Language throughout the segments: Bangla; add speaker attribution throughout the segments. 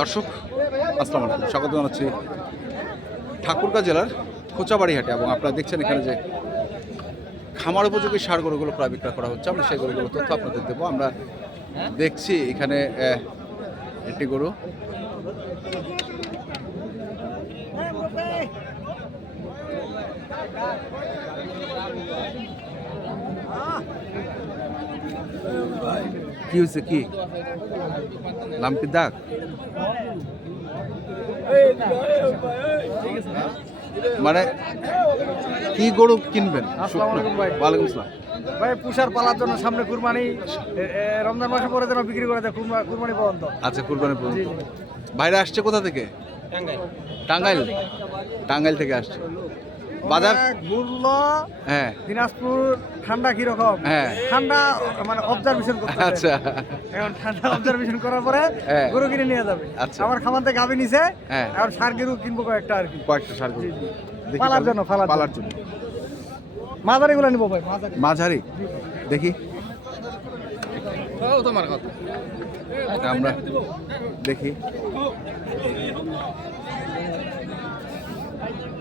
Speaker 1: দর্শক, আসসালামু আলাইকুম। স্বাগত জানাচ্ছি ঠাকুরগাঁ জেলার খোঁচাবাড়ি হাটে এবং আপনারা দেখছেন এখানে যে খামার উপযোগী সার গরুগুলো প্রায় বিক্রয় করা হচ্ছে। আমরা সেই গরুগুলো তথ্য আপনাদের দেবো। আমরা দেখছি এখানে একটি গরু। কি হয়েছে কি লাম্পি দাগ মানে কি গরু কিনবেন?
Speaker 2: আসসালামু আলাইকুম ভাই।
Speaker 1: ওয়ালাইকুম আসসালাম।
Speaker 2: ভাই পুষার পালার জন্য সামনে কুরবানি রমজান মাসে পরে যেন বিক্রি করে কুরমা- কুরবানি পর্যন্ত।
Speaker 1: আচ্ছা কুরবানি পর্যন্ত। বাইরে আসছে কোথা থেকে? টাঙ্গাইল। টাঙ্গাইল থেকে আসছে। বাজার
Speaker 2: ঘুরলো
Speaker 1: হ্যাঁ।
Speaker 2: দিনাজপুর ঠান্ডা কীরকম?
Speaker 1: হ্যাঁ।
Speaker 2: ঠান্ডা মানে অবজারভেশন করতে
Speaker 1: আচ্ছা।
Speaker 2: এখন ঠান্ডা অবজারভেশন করার পরে
Speaker 1: হ্যাঁ।
Speaker 2: গরু কিনে নিয়ে যাবে।
Speaker 1: আচ্ছা।
Speaker 2: আমার খামার থেকে গাভি নিছে
Speaker 1: হ্যাঁ।
Speaker 2: আর সার গরু কিনবো কয়েকটা আর কি।
Speaker 1: কয়েকটা সার গরু।
Speaker 2: জি, জি।
Speaker 1: দেখি
Speaker 2: পালার জন্য, পালার
Speaker 1: জন্য।
Speaker 2: মাঝারি গুলো নিবো ভাই মাঝারি।
Speaker 1: মাঝারি? দেখি।
Speaker 2: তোমার কথা।
Speaker 1: আমরা দেখি।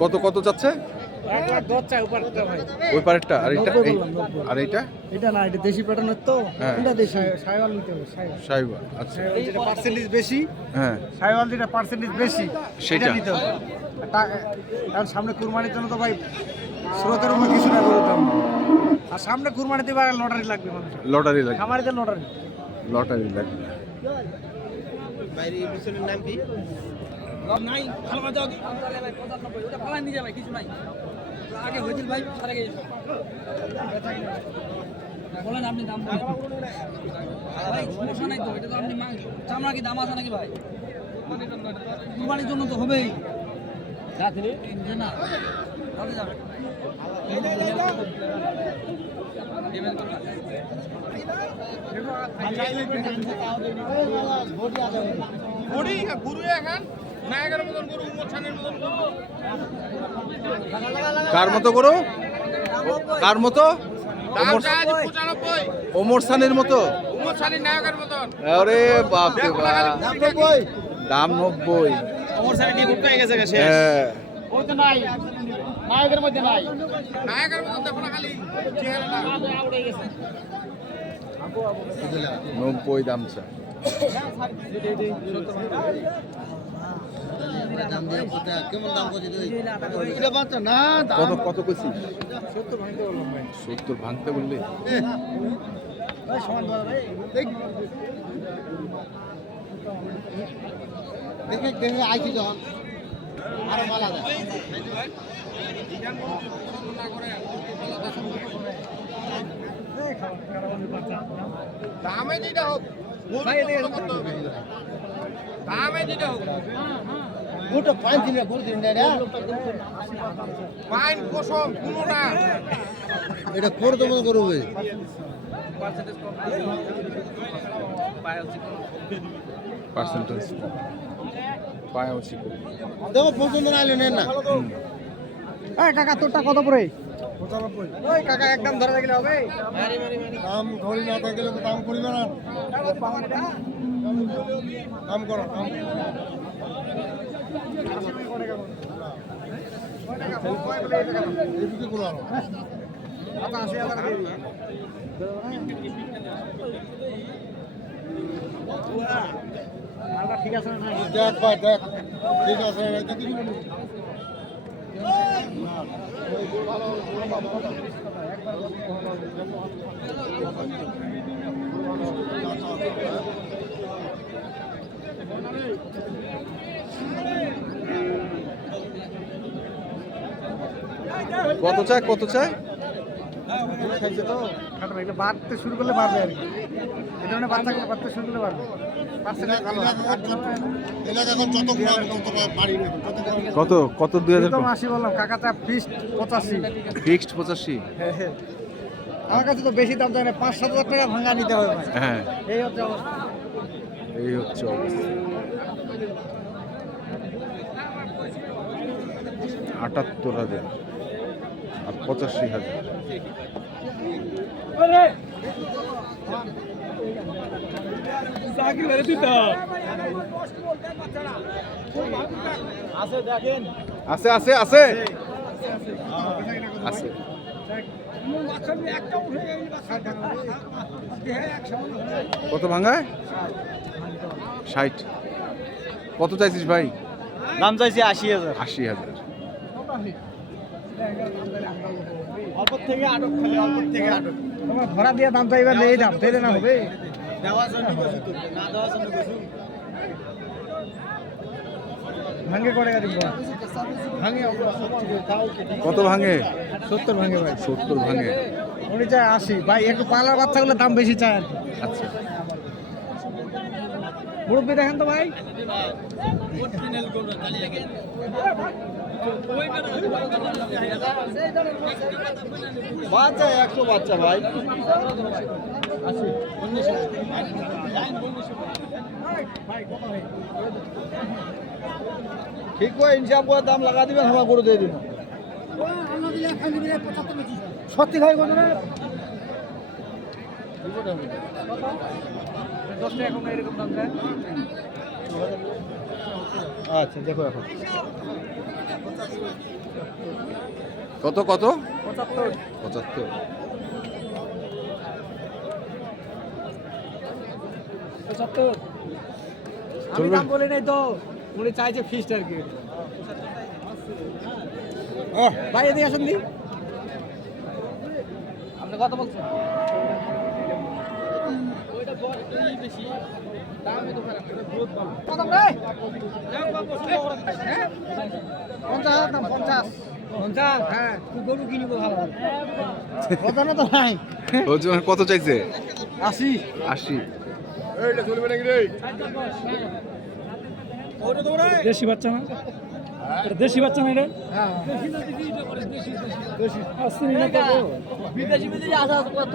Speaker 1: কত কত যাচ্ছে ওই পারেরটা আর। আর
Speaker 2: এটা না এটা দেশি প্যাটার্নের তো
Speaker 1: হ্যাঁ।
Speaker 2: এটা দেশি সাইওয়াল নিতে হবে সাইওয়াল
Speaker 1: আচ্ছা
Speaker 2: পার্সেন্টেজ বেশি
Speaker 1: হ্যাঁ
Speaker 2: সাইওয়াল যেটা পার্সেন্টেজ বেশি
Speaker 1: সেটা।
Speaker 2: নিতে হবে কারণ সামনে কুরবানির জন্য তো ভাই স্রোতের উপর কিছু না করতাম আর সামনে কুরবানি দিবার লটারি লাগবে মানুষ
Speaker 1: লটারি লাগে
Speaker 2: খামারিদের লটারি।
Speaker 1: লটারি লাগে
Speaker 3: নাই ভালো মজা দি ভাই পঁচানব্বই ওটা ফালাই নিয়ে যাবে কিছু নাই। আগে হয়েছিল ভাই সারা গেছে বলেন আপনি দাম বলেন। ভাই সমস্যা নাই তো এটা তো আপনি চামড়া কি দাম আছে নাকি ভাই? কুরবানির জন্য তো হবেই। না
Speaker 1: কার মতো করো কার মতো? ওমর সানের মতো? আরে বাপ দাম নব্বই।
Speaker 3: গেছে
Speaker 1: হ্যাঁ।
Speaker 2: ওই তো নাই। নায়কের মধ্যে নাই।
Speaker 1: নায়কের মধ্যে দেখো না খালি নব্বই দাম চা। কত কত কইছি সত্তর ভাঙতে বললি?
Speaker 2: দেখে দেখে আইছি যখন। আরও মালা দেয়
Speaker 4: দামে যেটা হোক দামে যেটা হোক।
Speaker 2: গোটা পাঁচ দিনে করে দিন
Speaker 4: পাইন কোসম কোনোটা।
Speaker 2: এটা করে তো মনে করবে।
Speaker 1: পার্সেন্টেজ পায়া হচ্ছে।
Speaker 2: দেখো পছন্দ না আইলো নেন না। এই কাকা তোরটা কত পড়ে? ওই কাকা একদম ধরে রাখলে হবে।
Speaker 5: দাম ধরি না থাকলে দাম করিবে না। দাম করো দাম। এই দিকে কোনো আলো
Speaker 2: ঠিক আছে
Speaker 5: দেখ ভাই দেখ। ঠিক আছে এটা কি বলব?
Speaker 1: কত চায়? কত চায়?
Speaker 2: বাড়তে শুরু করলে বাড়বে আর কি। এই ধরনের বাচ্চাগুলো বাড়তে শুরু করলে বাড়বে।
Speaker 1: কত? কত? দুই হাজার
Speaker 2: মাসি বললাম কাকাটা ফিস পঁচাশি।
Speaker 1: ফিক্সড পঁচাশি?
Speaker 2: হ্যাঁ, হ্যাঁ। আমার কাছে তো বেশি দাম চাই না পাঁচ সাত হাজার টাকা ভাঙা নিতে হবে
Speaker 1: হ্যাঁ।
Speaker 2: এই হচ্ছে অবস্থা।
Speaker 1: এই হচ্ছে অবস্থা। আটাত্তর হাজার আর পঁচাশি হাজার। আছে আছে আছে। আছে। কত ভাঙায়? ষাট। কত চাইছিস ভাই?
Speaker 2: দাম চাইছি আশি হাজার।
Speaker 1: আশি হাজার।
Speaker 2: অল্প থেকে আটক খালি অল্প থেকে আটক। তোমার ভরা দিয়ে দাম চাইবার নেই দাম তাইলে না হবে? ভাঙে
Speaker 1: কত ভাঙে?
Speaker 2: সত্তর ভাঙে ভাই।
Speaker 1: সত্তর ভাঙে।
Speaker 2: উনি চায় আশি। ভাই একটু পালার বাচ্চাগুলোর দাম বেশি চায় আর কি।
Speaker 1: আচ্ছা।
Speaker 2: মুরব্বী দেখেন তো ভাই। বাচ্চা একশো বাচ্চা ভাই। ঠিক করে ইনসাফ করে দাম লাগা দিবেন আমার গরু দিয়ে দিন সত্যি ভাই কত দশ টাকা কম এরকম দাম আচ্ছা দেখো এখন।
Speaker 1: কত কত?
Speaker 2: পঁচাত্তর।
Speaker 1: পঁচাত্তর।
Speaker 2: পঁচাত্তর। আমি? দাম বলি নাই তো। উনি চাইছে ফিস্ট আর কি। ভাই এদিকে আসেন দি। আপনি কত বলছেন? কত রে? হ্যাঁ
Speaker 1: কত চাইছে?
Speaker 2: আশি।
Speaker 1: আশি।
Speaker 5: চলবে নাকি রে?
Speaker 6: দেশি বাচ্চা না? এটা দেশি বাচ্চা না এটা?
Speaker 2: হ্যাঁ।
Speaker 6: আসছে
Speaker 3: বিদেশি বিদেশি আসা কত?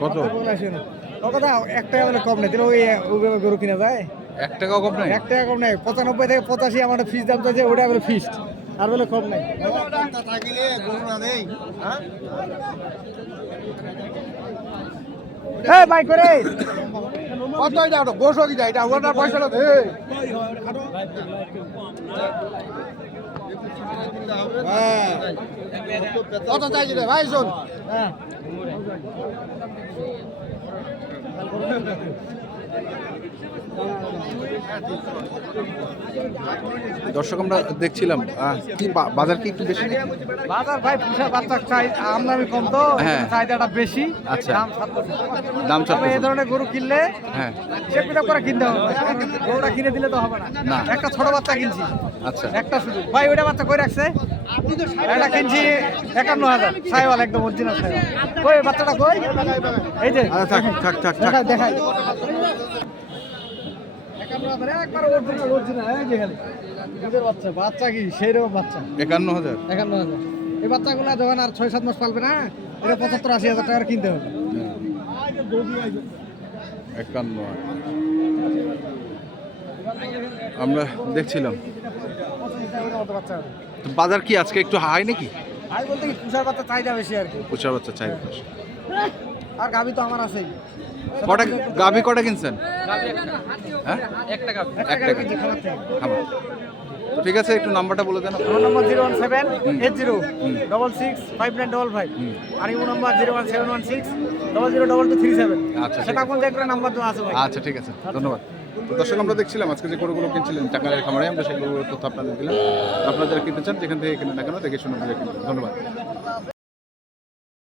Speaker 1: কত?
Speaker 2: কথা এক টাকা বলে কম নেই। তাহলে ওই ওইভাবে গরু কিনা যায়?
Speaker 1: এক টাকাও কম নাই?
Speaker 2: এক টাকা কম নাই। পঁচানব্বই থেকে পঁচাশি আমার ফিস দাম চাইছে ওটা বলে ফিস্ট আর বলে কম নাই।
Speaker 5: না
Speaker 2: এই ভাই করে।
Speaker 5: কত এটা যায় এটা ওটা পয়সাটা দে হ্যাঁ কত চাইছি রে ভাই শোন
Speaker 1: দর্শক আমরা দেখছিলাম কি বাজার কি একটু বেশি
Speaker 2: বাজার ভাই পুষা বাচ্চা চাই আমদানি কম তো
Speaker 1: হ্যাঁ।
Speaker 2: চাহিদাটা বেশি।
Speaker 1: আচ্ছা।
Speaker 2: দাম
Speaker 1: দাম
Speaker 2: এই ধরনের গরু কিনলে
Speaker 1: হ্যাঁ।
Speaker 2: সে করে কিনতে হবে। গরুটা কিনে দিলে তো হবে না।
Speaker 1: না।
Speaker 2: একটা ছোট বাচ্চা কিনছি।
Speaker 1: আচ্ছা।
Speaker 2: একটা শুধু ভাই ওইটা বাচ্চা কই রাখছে? এটা কিনছি একান্ন হাজার। সাইওয়াল একদম অরিজিনাল সাইওয়াল। কই বাচ্চাটা কই? এই যে।
Speaker 1: থাক থাক থাক থাক।
Speaker 2: দেখাই দেখাই। একান্ন হাজার একবার অরিজিনাল অরিজিনাল এই যে খালি। দুধের বাচ্চা? বাচ্চা কি? সেই রকম বাচ্চা।
Speaker 1: একান্ন হাজার।
Speaker 2: একান্ন হাজার। এই বাচ্চাগুলো যখন আর ছয় সাত মাস পালবে না এটা পঁচাত্তর আশি হাজার টাকার কিনতে হবে।
Speaker 1: একান্ন আমরা দেখছিলাম।
Speaker 2: বাচ্চা
Speaker 1: বাজার কি আজকে একটু হাই নাকি?
Speaker 2: হাই বলতে কি তুষার বাচ্চা চাহিদা বেশি আর কি।
Speaker 1: প্রচার বাচ্চা চাই
Speaker 2: আর গাভি তো আমার আছেই।
Speaker 1: কটা গাভি কটা কিনছেন? হ্যাঁ?
Speaker 2: একটা থেকে।
Speaker 1: ঠিক আছে একটু নাম্বারটা বলে দেন
Speaker 2: আমার নম্বর zero one seven eight zero double six five nine double five. R your number zero one seven one six double zero double two three seven.
Speaker 1: আচ্ছা,
Speaker 2: সেটা কোন দেখলে নাম্বার তো আছে ভাই।
Speaker 1: আচ্ছা ঠিক আছে। ধন্যবাদ। তো দর্শক, আমরা দেখছিলাম আজকে যে গরুগুলো কিনছিলেন টাকালের খামারে, আমরা সেগুলো তথ্য আপনাদের দিলাম। আপনারা যারা কিনতে চান, যেখান থেকে কিনে না কেন, দেখে শুনে ধন্যবাদ।